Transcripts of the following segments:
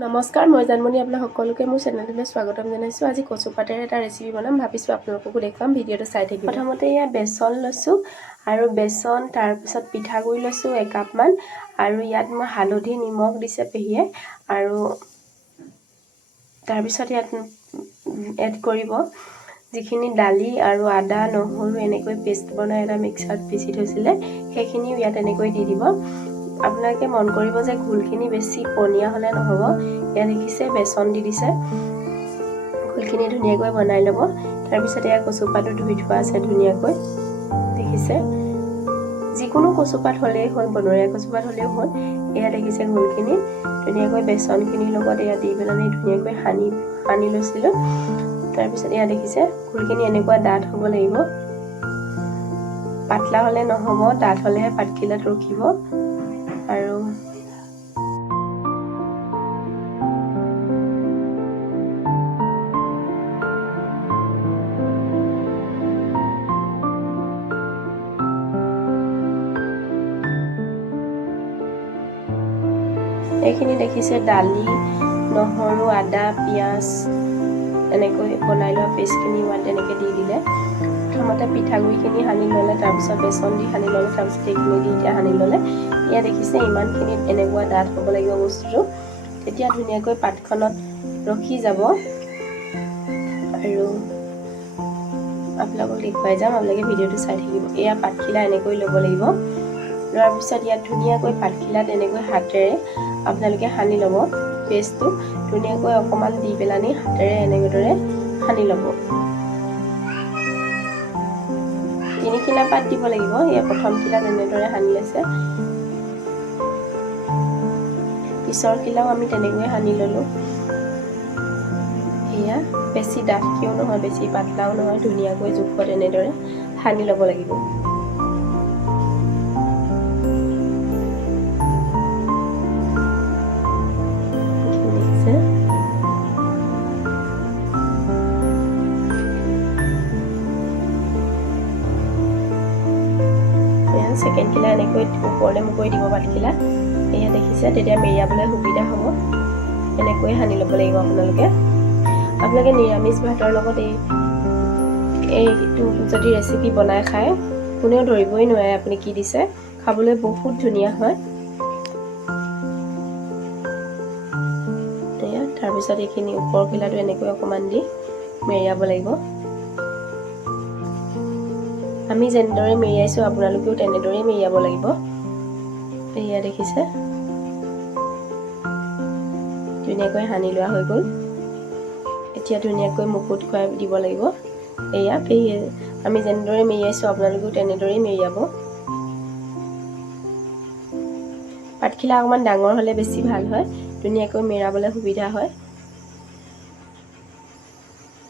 নমস্কাৰ, মই জানমণি আপোনাক সকলোকে মোৰ চেনেললৈ স্বাগতম জনাইছোঁ। আজি কচু পাতেৰে এটা ৰেচিপি বনাম, ভাবিছোঁ আপোনালোককো দেখুৱাম, ভিডিঅ'টো চাই থাকিব। প্ৰথমতে ইয়াত বেচন লৈছোঁ আৰু বেচন তাৰপিছত পিঠাগুড়ি লৈছোঁ 1 কাপমান আৰু ইয়াত মই হালধি নিমখ দিছে পেহীয়ে আৰু তাৰপিছত ইয়াত এড কৰিব যিখিনি দালি আৰু আদা নহৰু এনেকৈ পেষ্ট বনাই এটা মিক্সাৰত পিচি থৈছিলে সেইখিনিও ইয়াত এনেকৈ দি দিব। আপোনালোকে মন কৰিব যে ঘোলখিনি বেছি পনীয়া হ'লে নহ'ব। ইয়াত দেখিছে বেচন দি দিছে, ঘোলখিনি ধুনীয়াকৈ বনাই ল'ব। তাৰপিছত এয়া কচুপাতো ধুই থোৱা আছে ধুনীয়াকৈ, দেখিছে যিকোনো কচুপাত হ'লেই হ'ল, বনৰীয়া কচুপাত হ'লেও হ'ল। এয়া দেখিছে ঘোলখিনি ধুনীয়াকৈ বেচনখিনিৰ লগত এয়া দি পেলাই ধুনীয়াকৈ সানি লৈছিলোঁ। তাৰপিছত এয়া দেখিছে ঘোলখিনি এনেকুৱা ডাঠ হ'ব লাগিব, পাতলা হ'লে নহ'ব, ডাঠ হ'লেহে পাতখিলাত ৰখিব। আৰু এইখিনি দেখিছে দালি নহৰু আদা পিঁয়াজ এনেকৈ বনাই লোৱা পেষ্টখিনি ইয়াত এনেকৈ দি দিলে। প্ৰথমতে পিঠাগুড়িখিনি সানি ল'লে, তাৰপিছত বেচন দি সানি ল'লে, তাৰপিছত এইখিনি দি এতিয়া সানি ল'লে। ইয়াত দেখিছে ইমানখিনিত এনেকুৱা ডাঠ হ'ব লাগিব বস্তুটো, তেতিয়া ধুনীয়াকৈ পাতখনত ৰখি যাব। আৰু আপোনালোকক দেখুৱাই যাম, আপোনালোকে ভিডিঅ'টো চাই থাকিব। এয়া পাতখিলা এনেকৈ ল'ব লাগিব, লোৱাৰ পিছত ইয়াত ধুনীয়াকৈ পাতখিলাত এনেকৈ হাতেৰে আপোনালোকে সানি ল'ব পেষ্টটো, ধুনীয়াকৈ অকণমান দি পেলানি হাতেৰে এনেদৰে সানি ল'ব। 3 খিলা পাত দিব লাগিব। এয়া প্ৰথম খিলাত এনেদৰে সানি লৈছে, পিছৰ খিলাও আমি তেনেকৈয়ে সানি ল'লোঁ। এয়া বেছি ডাঠকেও নহয় বেছি পাতলাও নহয়, ধুনীয়াকৈ জোখত এনেদৰে সানি ল'ব লাগিব। সেকেন্ড খিলা এনেকৈ ওপৰলৈ মুকৰি দিব পাতখিলা। এয়া দেখিছে, তেতিয়া মেৰিয়াবলৈ সুবিধা হ'ব। এনেকৈ সানি ল'ব লাগিব। আপোনালোকে নিৰামিষ ভাতৰ লগত এইটো যদি ৰেচিপি বনাই খায়, কোনেও ধৰিবই নোৱাৰে আপুনি কি দিছে, খাবলৈ বহুত ধুনীয়া হয়। এয়া তাৰপিছত এইখিনি ওপৰ খিলাটো এনেকৈ অকণমান দি মেৰিয়াব লাগিব। আমি যেনেদৰে মেৰিয়াইছোঁ আপোনালোকেও তেনেদৰেই মেৰিয়াব লাগিব। এয়া দেখিছে ধুনীয়াকৈ সানি লোৱা হৈ গ'ল। এতিয়া ধুনীয়াকৈ মুকুট খুৱাই দিব লাগিব। এয়া আমি যেনেদৰে মেৰিয়াইছোঁ আপোনালোকেও তেনেদৰেই মেৰিয়াব। পাতখিলা অকণমান ডাঙৰ হ'লে বেছি ভাল হয়, ধুনীয়াকৈ মেৰাবলৈ সুবিধা হয়।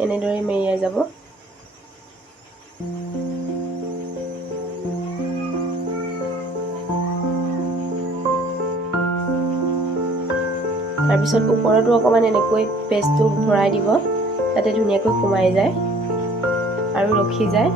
এনেদৰে মেৰিয়াই যাব। তাৰপিছত ওপৰতো অকণমান এনেকৈ পেষ্টটো ভৰাই দিব, যাতে ধুনীয়াকৈ সোমাই যায় আৰু ৰখি যায়।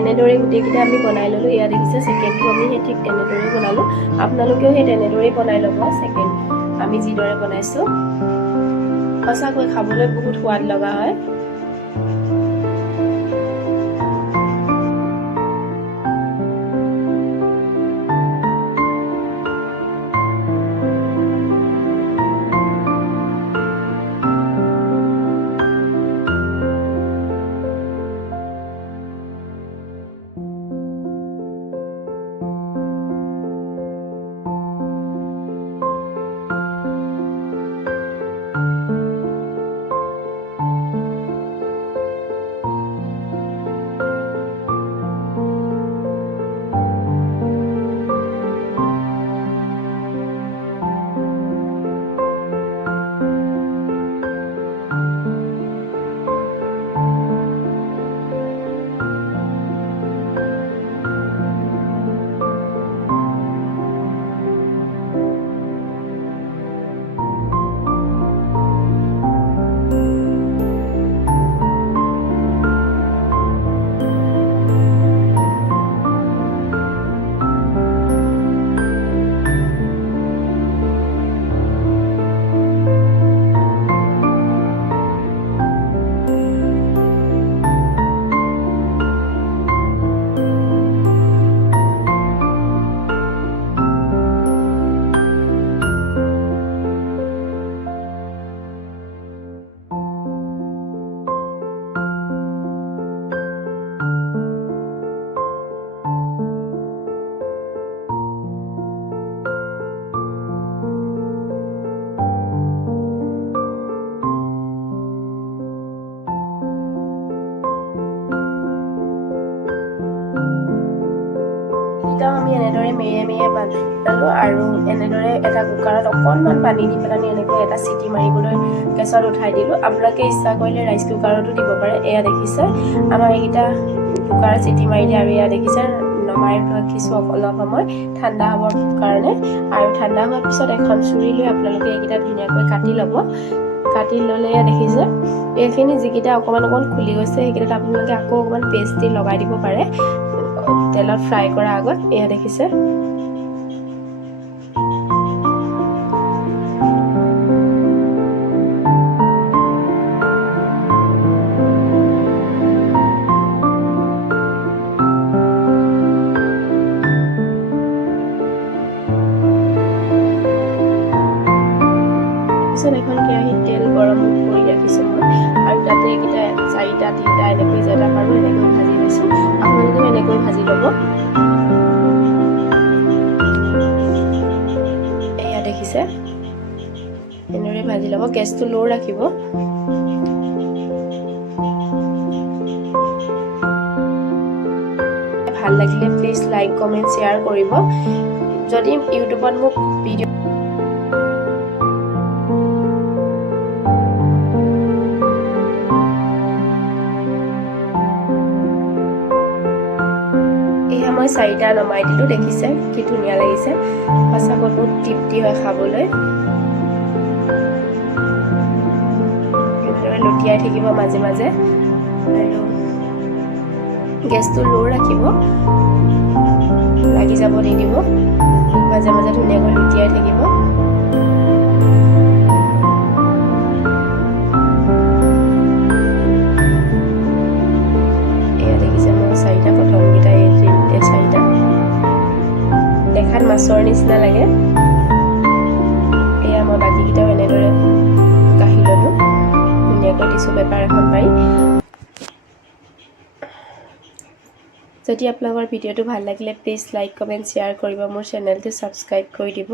এনেদৰে গোটেইকেইটা আমি বনাই ল'লোঁ। এয়া দেখিছে ছেকেণ্ডটো আমি সেই ঠিক তেনেদৰেই বনালোঁ। আপোনালোকেও সেই তেনেদৰেই বনাই ল'ব। ছেকেণ্ড আমি যিদৰে বনাইছোঁ সঁচাকৈ খাবলৈ বহুত সোৱাদ লগা হয়। এনেদৰে মেৰিয়াই বান্ধি ল'লোঁ আৰু এনেদৰে এটা কুকাৰত অকণমান পানী দি পেলাই এনেকৈ এটা চিটি মাৰিবলৈ গেছত উঠাই দিলোঁ। আপোনালোকে ইচ্ছা কৰিলে ৰাইচ কুকাৰতো দিব পাৰে। এয়া দেখিছে আমাৰ এইকেইটা কুকাৰত চিটি মাৰিলে আৰু এয়া দেখিছে নমাই ৰাখিছোঁ অলপ সময় ঠাণ্ডা হ'বৰ কাৰণে। আৰু ঠাণ্ডা হোৱাৰ পিছত এখন চুৰি লৈ আপোনালোকে এইকেইটা ধুনীয়াকৈ কাটি ল'ব। কাটি ল'লে এয়া দেখিছে এইখিনি যিকেইটা অকণমান খুলি গৈছে সেইকেইটাত আপোনালোকে আকৌ অকণমান পেষ্ট দি লগাই দিব পাৰে তেলত ফ্ৰাই কৰাৰ আগত। এয়া দেখিছে এখন কেৰাহীত তেল গৰম কৰি ৰাখিছোঁ মই আৰু তাতে এইকেইটা 4টা 3টা এনেকৈ যেটা পাৰোঁ এনেকৈ ভাজি লৈছোঁ। আপোনালোকেও এনেকৈ ভাজি ল'ব। এয়া দেখিছে এনেদৰে ভাজি ল'ব। গেছটো ল' ৰাখিব। ভাল লাগিলে প্লিজ লাইক কমেণ্ট শ্বেয়াৰ কৰিব। যদি ইউটিউবত মোক ভিডিঅ' মই 4টা নমাই দিলোঁ। দেখিছে কি ধুনীয়া লাগিছে, সঁচাকৈ বহুত তৃপ্তি হয় খাবলৈ। এনেদৰে লুটিয়াই থাকিব মাজে মাজে আৰু গেছটো ল' ৰাখিব, লাগি যাব নিদিব। মাজে মাজে ধুনীয়াকৈ লুটিয়াই থাকিব। এয়া দেখিছে মোৰ 4টা প্ৰথমকেইটা দেখাত মাছৰ নিচিনা লাগে। এয়া মই বাকীকেইটাও এনেদৰে কাঢ়ি ল'লোঁ, ধুনীয়াকৈ টিচু পেপাৰ এখন পাৰি। যদি আপোনালোকৰ ভিডিঅ'টো ভাল লাগিলে প্লিজ লাইক কমেণ্ট শ্বেয়াৰ কৰিব। মোৰ চেনেলটো ছাবস্ক্ৰাইব কৰি দিব।